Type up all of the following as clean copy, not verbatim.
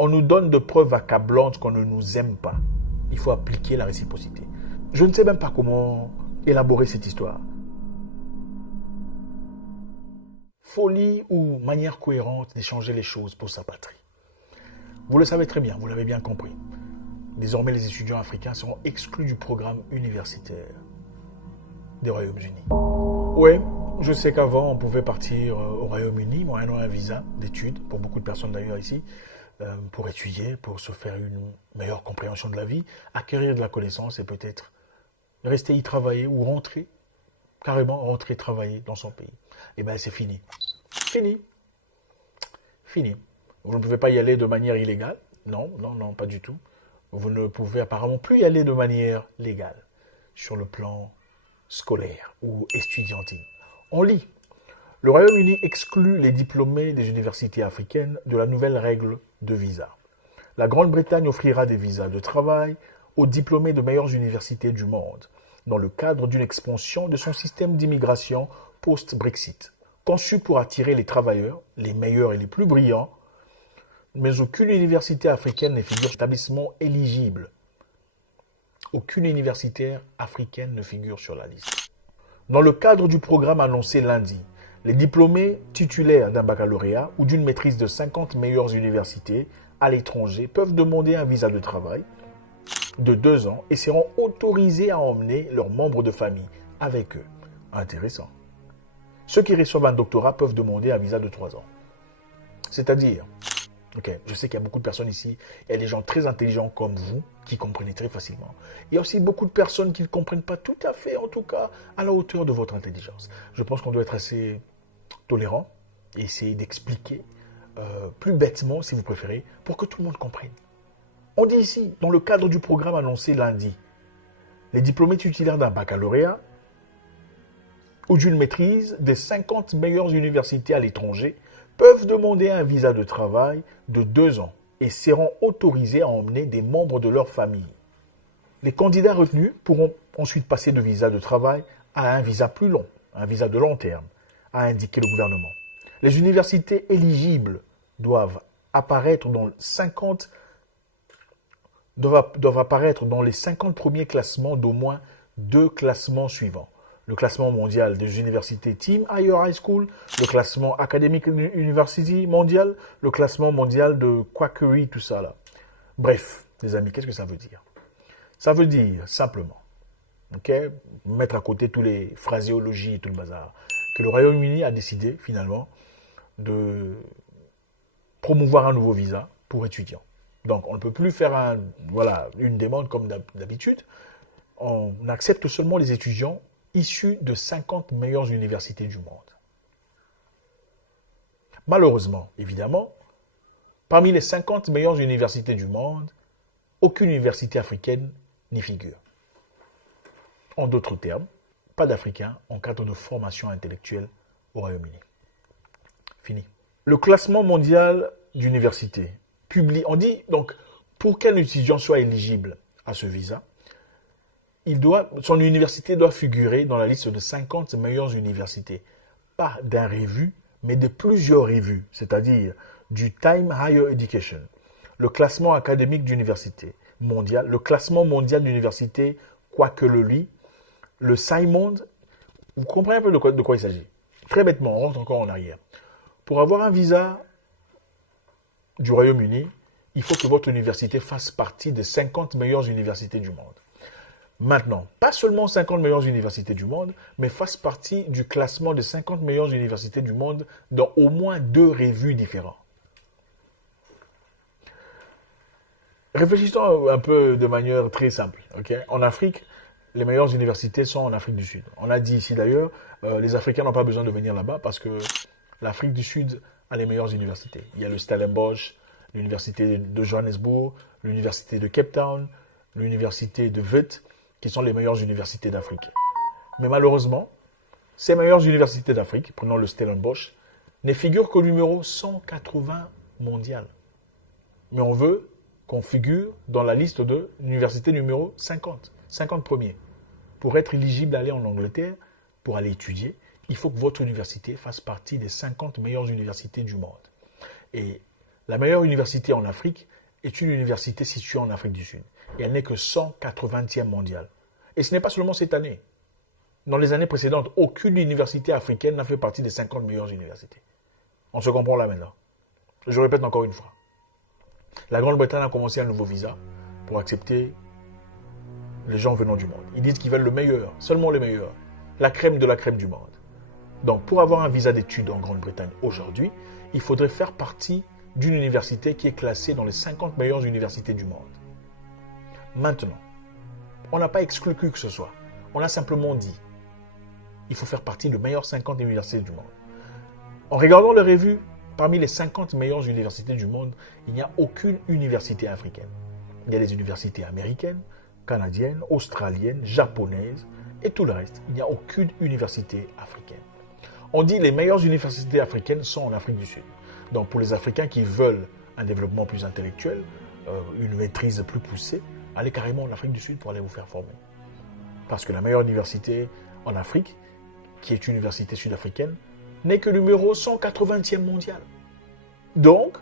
On nous donne de preuves accablantes qu'on ne nous aime pas. Il faut appliquer la réciprocité. Je ne sais même pas comment élaborer cette histoire. Folie ou manière cohérente d'échanger les choses pour sa patrie. Vous le savez très bien, vous l'avez bien compris. Désormais, les étudiants africains seront exclus du programme universitaire des Royaumes-Unis. Oui, je sais qu'avant, on pouvait partir au Royaume-Uni, moyennant un visa d'études, pour beaucoup de personnes d'ailleurs ici, pour étudier, pour se faire une meilleure compréhension de la vie, acquérir de la connaissance et peut-être rester y travailler ou rentrer, carrément rentrer travailler dans son pays. Eh bien, c'est fini. Fini. Fini. Vous ne pouvez pas y aller de manière illégale. Non, non, non, pas du tout. Vous ne pouvez apparemment plus y aller de manière légale sur le plan scolaire ou estudiantine. On lit. Le Royaume-Uni exclut les diplômés des universités africaines de la nouvelle règle de visa. La Grande-Bretagne offrira des visas de travail aux diplômés de meilleures universités du monde, dans le cadre d'une expansion de son système d'immigration post-Brexit, conçu pour attirer les travailleurs, les meilleurs et les plus brillants, mais aucune université africaine ne figure sur l'établissement éligible. Aucune université africaine ne figure sur la liste. Dans le cadre du programme annoncé lundi, les diplômés titulaires d'un baccalauréat ou d'une maîtrise de 50 meilleures universités à l'étranger peuvent demander un visa de travail de 2 ans et seront autorisés à emmener leurs membres de famille avec eux. Intéressant. Ceux qui reçoivent un doctorat peuvent demander un visa de 3 ans. C'est-à-dire, je sais qu'il y a beaucoup de personnes ici, il y a des gens très intelligents comme vous qui comprennent très facilement. Il y a aussi beaucoup de personnes qui ne comprennent pas tout à fait, en tout cas, à la hauteur de votre intelligence. Je pense qu'on doit être assez tolérant et essayer d'expliquer plus bêtement, si vous préférez, pour que tout le monde comprenne. On dit ici, dans le cadre du programme annoncé lundi, les diplômés titulaires d'un baccalauréat ou d'une maîtrise des 50 meilleures universités à l'étranger peuvent demander un visa de travail de 2 ans et seront autorisés à emmener des membres de leur famille. Les candidats retenus pourront ensuite passer de visa de travail à un visa plus long, un visa de long terme, a indiqué le gouvernement. Les universités éligibles doivent apparaître dans les 50 premiers classements d'au moins 2 classements suivants. Le classement mondial des universités Team Higher High School, le classement Academic University mondial, le classement mondial de Quackery, tout ça là. Bref, les amis, qu'est-ce que ça veut dire? Ça veut dire simplement, mettre à côté tous les phraséologies et tout le bazar, que le Royaume-Uni a décidé finalement de promouvoir un nouveau visa pour étudiants. Donc on ne peut plus faire une demande comme d'habitude. On accepte seulement les étudiants issus de 50 meilleures universités du monde. Malheureusement, évidemment, parmi les 50 meilleures universités du monde, aucune université africaine n'y figure. En d'autres termes, pas d'Africains en cadre de formation intellectuelle au Royaume-Uni. Fini. Le classement mondial d'université publie, on dit donc, pour qu'un étudiant soit éligible à ce visa, son université doit figurer dans la liste de 50 meilleures universités. Pas d'un revu, mais de plusieurs revues, c'est-à-dire du Time Higher Education, le classement académique d'université mondial, le classement mondial d'université, quoique le lit, le Simon. Vous comprenez un peu de quoi il s'agit. Très bêtement, on rentre encore en arrière. Pour avoir un visa du Royaume-Uni, il faut que votre université fasse partie des 50 meilleures universités du monde. Maintenant, pas seulement 50 meilleures universités du monde, mais fasse partie du classement des 50 meilleures universités du monde dans au moins 2 revues différentes. Réfléchissons un peu de manière très simple. En Afrique, les meilleures universités sont en Afrique du Sud. On a dit ici d'ailleurs, les Africains n'ont pas besoin de venir là-bas parce que l'Afrique du Sud a les meilleures universités. Il y a le Stellenbosch, l'université de Johannesburg, l'université de Cape Town, l'université de Wit, qui sont les meilleures universités d'Afrique. Mais malheureusement, ces meilleures universités d'Afrique, prenons le Stellenbosch, ne figurent qu'au numéro 180 mondial. Mais on veut qu'on figure dans la liste de l'université numéro 50, 50 premiers. Pour être éligible à aller en Angleterre, pour aller étudier, il faut que votre université fasse partie des 50 meilleures universités du monde. Et La meilleure université en Afrique est une université située en Afrique du Sud. Et elle n'est que 180e mondiale. Et ce n'est pas seulement cette année. Dans les années précédentes, aucune université africaine n'a fait partie des 50 meilleures universités. On se comprend là maintenant. Je répète encore une fois. La Grande-Bretagne a commencé un nouveau visa pour accepter les gens venant du monde. Ils disent qu'ils veulent le meilleur, seulement le meilleur. La crème de la crème du monde. Donc, pour avoir un visa d'études en Grande-Bretagne aujourd'hui, il faudrait faire partie d'une université qui est classée dans les 50 meilleures universités du monde. Maintenant, on n'a pas exclu qui que ce soit. On a simplement dit, il faut faire partie des meilleures 50 universités du monde. En regardant les revues, parmi les 50 meilleures universités du monde, il n'y a aucune université africaine. Il y a des universités américaines, canadiennes, australiennes, japonaises et tout le reste. Il n'y a aucune université africaine. On dit que les meilleures universités africaines sont en Afrique du Sud. Donc pour les Africains qui veulent un développement plus intellectuel, une maîtrise plus poussée, allez carrément en Afrique du Sud pour aller vous faire former. Parce que la meilleure université en Afrique, qui est une université sud-africaine, n'est que numéro 180e mondial. Donc,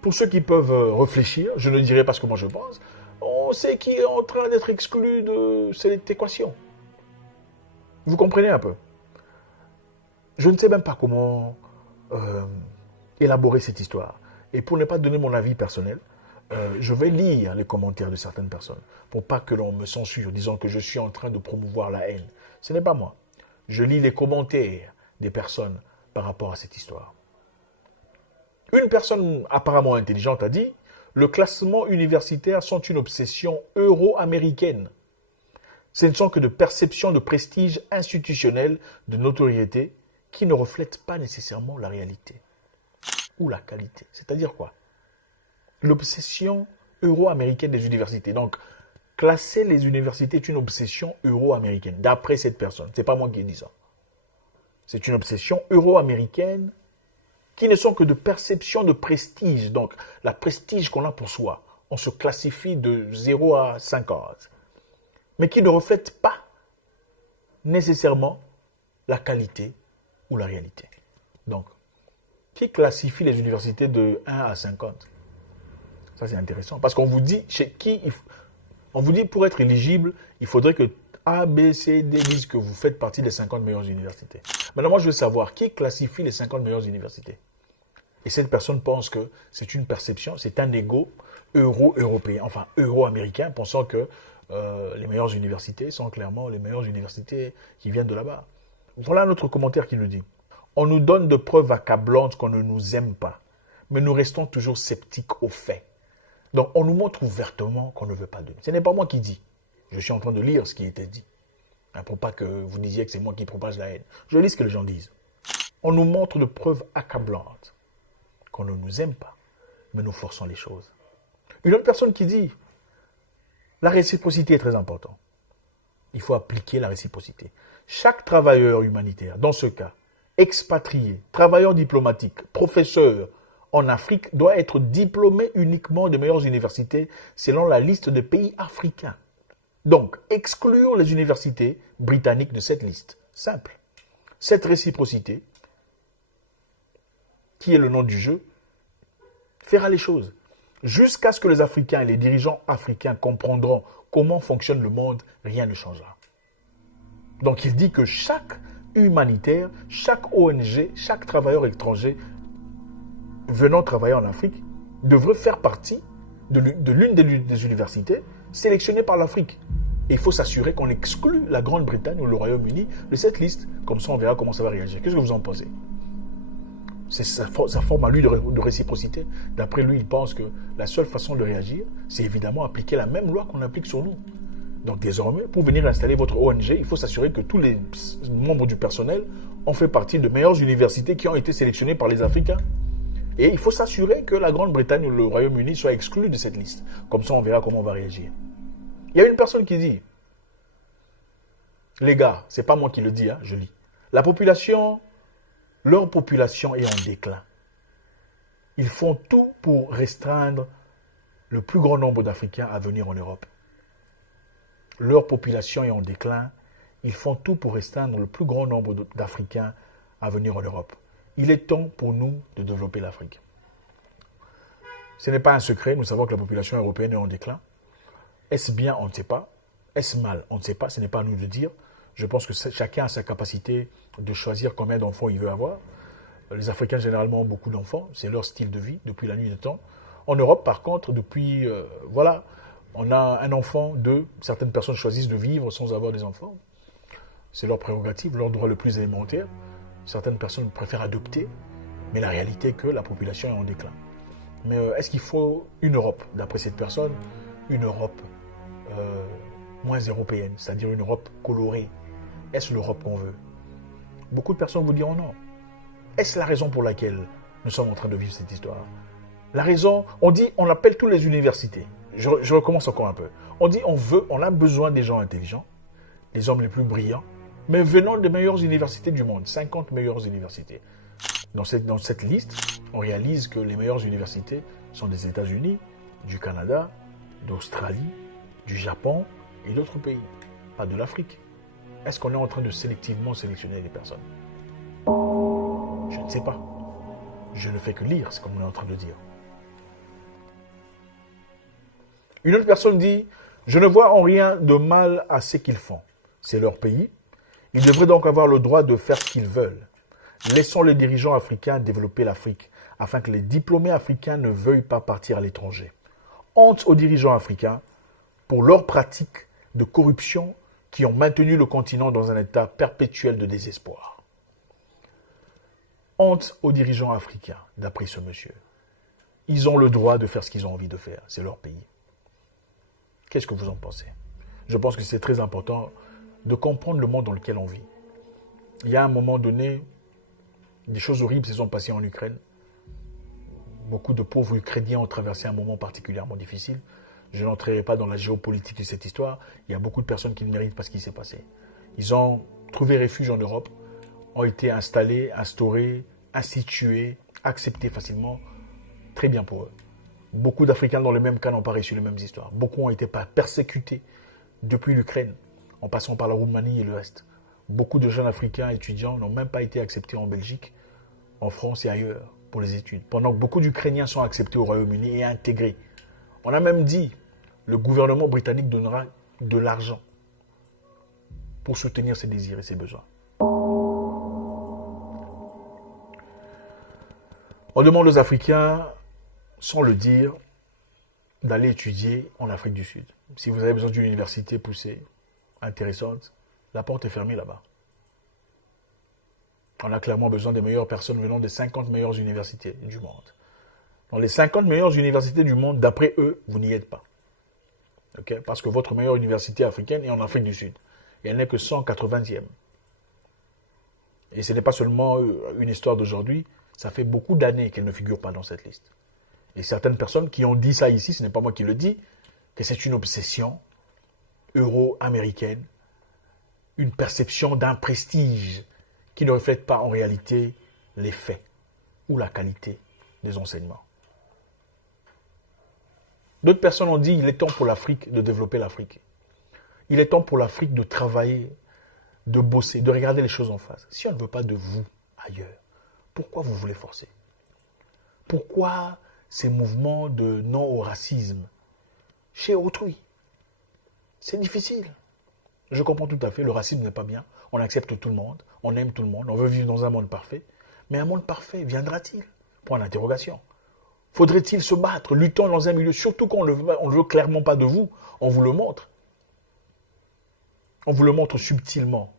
pour ceux qui peuvent réfléchir, je ne dirai pas ce que moi je pense, on sait qui est en train d'être exclu de cette équation. Vous comprenez un peu? Je ne sais même pas comment élaborer cette histoire. Et pour ne pas donner mon avis personnel, je vais lire les commentaires de certaines personnes pour pas que l'on me censure, disant que je suis en train de promouvoir la haine. Ce n'est pas moi. Je lis les commentaires des personnes par rapport à cette histoire. Une personne apparemment intelligente a dit « Le classement universitaire sont une obsession euro-américaine. Ce ne sont que de perceptions de prestige institutionnel, de notoriété, qui ne reflètent pas nécessairement la réalité. » Ou la qualité. C'est-à-dire quoi? L'obsession euro-américaine des universités. Donc, classer les universités est une obsession euro-américaine, d'après cette personne. Ce n'est pas moi qui ai dit ça. C'est une obsession euro-américaine qui ne sont que de perception de prestige. Donc, la prestige qu'on a pour soi, on se classifie de 0 à 50, mais qui ne reflète pas nécessairement la qualité ou la réalité. Donc, qui classifie les universités de 1 à 50? Ça, c'est intéressant. Parce qu'on vous dit, chez qui, on vous dit pour être éligible, il faudrait que A, B, C, D disent que vous faites partie des 50 meilleures universités. Maintenant, moi, je veux savoir qui classifie les 50 meilleures universités. Et cette personne pense que c'est une perception, c'est un ego euro-européen, enfin euro-américain, pensant que les meilleures universités sont clairement les meilleures universités qui viennent de là-bas. Voilà notre commentaire qui nous dit. On nous donne de preuves accablantes qu'on ne nous aime pas, mais nous restons toujours sceptiques aux faits. Donc, on nous montre ouvertement qu'on ne veut pas de nous. Ce n'est pas moi qui dis. Je suis en train de lire ce qui était dit. Pour pas que vous disiez que c'est moi qui propage la haine. Je lis ce que les gens disent. On nous montre de preuves accablantes qu'on ne nous aime pas, mais nous forçons les choses. Une autre personne qui dit, la réciprocité est très importante. Il faut appliquer la réciprocité. Chaque travailleur humanitaire, dans ce cas, expatrié, travailleur diplomatique, professeur, en Afrique doit être diplômé uniquement des meilleures universités selon la liste des pays africains. Donc, exclure les universités britanniques de cette liste. Simple. Cette réciprocité, qui est le nom du jeu, fera les choses. Jusqu'à ce que les Africains et les dirigeants africains comprendront comment fonctionne le monde, rien ne changera. Donc, il dit que chaque humanitaire, chaque ONG, chaque travailleur étranger venant travailler en Afrique devrait faire partie de l'une des universités sélectionnées par l'Afrique. Et il faut s'assurer qu'on exclut la Grande-Bretagne ou le Royaume-Uni de cette liste. Comme ça, on verra comment ça va réagir. Qu'est-ce que vous en pensez? C'est sa forme à lui de réciprocité. D'après lui, il pense que la seule façon de réagir, c'est évidemment appliquer la même loi qu'on applique sur nous. Donc désormais, pour venir installer votre ONG, il faut s'assurer que tous les membres du personnel ont fait partie de meilleures universités qui ont été sélectionnées par les Africains. Et il faut s'assurer que la Grande-Bretagne ou le Royaume-Uni soient exclus de cette liste. Comme ça, on verra comment on va réagir. Il y a une personne qui dit, les gars, c'est pas moi qui le dis, hein, je lis. Leur population est en déclin. Ils font tout pour restreindre le plus grand nombre d'Africains à venir en Europe. Leur population est en déclin. Ils font tout pour restreindre le plus grand nombre d'Africains à venir en Europe. Il est temps pour nous de développer l'Afrique. Ce n'est pas un secret, nous savons que la population européenne est en déclin. Est-ce bien? On ne sait pas. Est-ce mal? On ne sait pas, ce n'est pas à nous de dire. Je pense que chacun a sa capacité de choisir combien d'enfants il veut avoir. Les Africains, généralement, ont beaucoup d'enfants. C'est leur style de vie depuis la nuit des temps. En Europe, par contre, depuis, voilà, on a un enfant, deux. Certaines personnes choisissent de vivre sans avoir des enfants. C'est leur prérogative, leur droit le plus élémentaire. Certaines personnes préfèrent adopter. Mais la réalité est que la population est en déclin. Mais est-ce qu'il faut une Europe, d'après cette personne, une Europe moins européenne, c'est-à-dire une Europe colorée? Est-ce l'Europe qu'on veut? Beaucoup de personnes vous diront non. Est-ce la raison pour laquelle nous sommes en train de vivre cette histoire? La raison, on appelle toutes les universités. Je recommence encore un peu. On dit on a besoin des gens intelligents, les hommes les plus brillants, mais venant des meilleures universités du monde, 50 meilleures universités. Dans cette liste, on réalise que les meilleures universités sont des États-Unis, du Canada, d'Australie, du Japon et d'autres pays, pas de l'Afrique. Est-ce qu'on est en train de sélectivement sélectionner les personnes? Je ne sais pas. Je ne fais que lire ce qu'on est en train de dire. Une autre personne dit « Je ne vois en rien de mal à ce qu'ils font. C'est leur pays. Ils devraient donc avoir le droit de faire ce qu'ils veulent. Laissons les dirigeants africains développer l'Afrique afin que les diplômés africains ne veuillent pas partir à l'étranger. Honte aux dirigeants africains pour leurs pratiques de corruption qui ont maintenu le continent dans un état perpétuel de désespoir. » Honte aux dirigeants africains, d'après ce monsieur. Ils ont le droit de faire ce qu'ils ont envie de faire. C'est leur pays. Qu'est-ce que vous en pensez? Je pense que c'est très important de comprendre le monde dans lequel on vit. Il y a un moment donné, des choses horribles se sont passées en Ukraine. Beaucoup de pauvres Ukrainiens ont traversé un moment particulièrement difficile. Je n'entrerai pas dans la géopolitique de cette histoire. Il y a beaucoup de personnes qui ne méritent pas ce qui s'est passé. Ils ont trouvé refuge en Europe, ont été installés, instaurés, institués, acceptés facilement. Très bien pour eux. Beaucoup d'Africains dans le même cas n'ont pas reçu les mêmes histoires. Beaucoup ont été persécutés depuis l'Ukraine, en passant par la Roumanie et le reste. Beaucoup de jeunes Africains étudiants n'ont même pas été acceptés en Belgique, en France et ailleurs pour les études. Pendant que beaucoup d'Ukrainiens sont acceptés au Royaume-Uni et intégrés. On a même dit le gouvernement britannique donnera de l'argent pour soutenir ses désirs et ses besoins. On demande aux Africains, sans le dire, d'aller étudier en Afrique du Sud. Si vous avez besoin d'une université poussée, intéressante, la porte est fermée là-bas. On a clairement besoin des meilleures personnes venant des 50 meilleures universités du monde. Dans les 50 meilleures universités du monde, d'après eux, vous n'y êtes pas. Okay? Parce que votre meilleure université africaine est en Afrique du Sud. Et elle n'est que 180e. Et ce n'est pas seulement une histoire d'aujourd'hui, ça fait beaucoup d'années qu'elle ne figure pas dans cette liste. Et certaines personnes qui ont dit ça ici, ce n'est pas moi qui le dis, que c'est une obsession euro-américaine, une perception d'un prestige qui ne reflète pas en réalité les faits ou la qualité des enseignements. D'autres personnes ont dit qu'il est temps pour l'Afrique de développer l'Afrique. Il est temps pour l'Afrique de travailler, de bosser, de regarder les choses en face. Si on ne veut pas de vous ailleurs, pourquoi vous voulez forcer? Pourquoi ces mouvements de non au racisme chez autrui? C'est difficile. Je comprends tout à fait, le racisme n'est pas bien. On accepte tout le monde, on aime tout le monde, on veut vivre dans un monde parfait. Mais un monde parfait viendra-t-il? Point d'interrogation. Faudrait-il se battre, luttant dans un milieu, surtout quand on ne veut clairement pas de vous, on vous le montre. On vous le montre subtilement.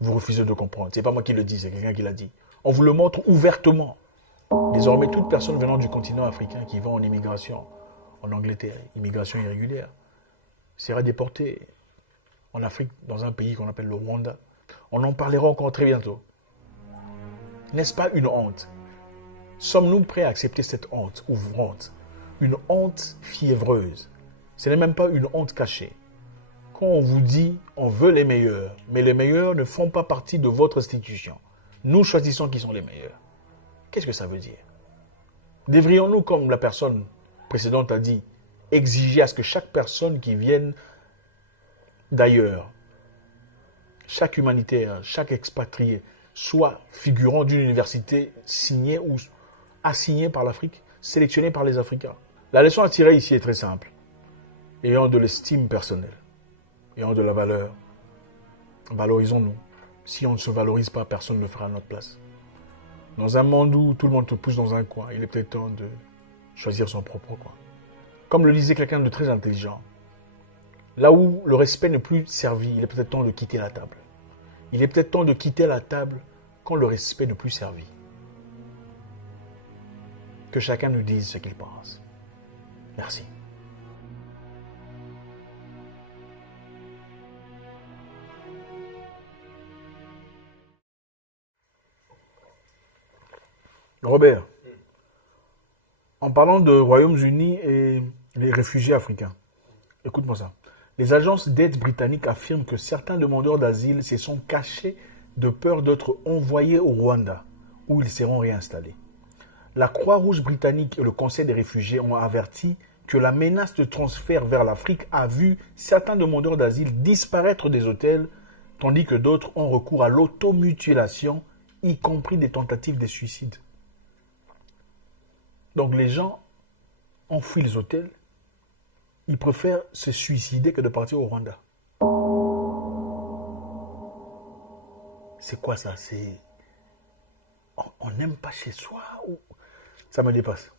Vous refusez de comprendre. Ce n'est pas moi qui le dis, c'est quelqu'un qui l'a dit. On vous le montre ouvertement. Désormais, toute personne venant du continent africain qui va en immigration, en Angleterre, immigration irrégulière, sera déportée en Afrique, dans un pays qu'on appelle le Rwanda. On en parlera encore très bientôt. N'est-ce pas une honte? Sommes-nous prêts à accepter cette honte ouvrante? Une honte fiévreuse. Ce n'est même pas une honte cachée. Quand on vous dit on veut les meilleurs, mais les meilleurs ne font pas partie de votre institution. Nous choisissons qui sont les meilleurs. Qu'est-ce que ça veut dire? Devrions-nous, comme la personne précédente a dit, exiger à ce que chaque personne qui vienne d'ailleurs, chaque humanitaire, chaque expatrié, soit figurant d'une université signée ou assignée par l'Afrique? sélectionnés par les Africains. La leçon à tirer ici est très simple. Ayant de l'estime personnelle, ayant de la valeur, valorisons-nous. Si on ne se valorise pas, personne ne le fera à notre place. Dans un monde où tout le monde te pousse dans un coin, il est peut-être temps de choisir son propre coin. Comme le disait quelqu'un de très intelligent, là où le respect n'est plus servi, il est peut-être temps de quitter la table. Il est peut-être temps de quitter la table quand le respect n'est plus servi. Que chacun nous dise ce qu'il pense. Merci. Robert, en parlant de Royaume-Uni et les réfugiés africains, écoute-moi ça. Les agences d'aide britanniques affirment que certains demandeurs d'asile se sont cachés de peur d'être envoyés au Rwanda, où ils seront réinstallés. La Croix-Rouge britannique et le Conseil des réfugiés ont averti que la menace de transfert vers l'Afrique a vu certains demandeurs d'asile disparaître des hôtels, tandis que d'autres ont recours à l'automutilation, y compris des tentatives de suicide. Donc les gens ont fui les hôtels, ils préfèrent se suicider que de partir au Rwanda. C'est quoi ça? On n'aime pas chez soi ou... Ça me dépasse.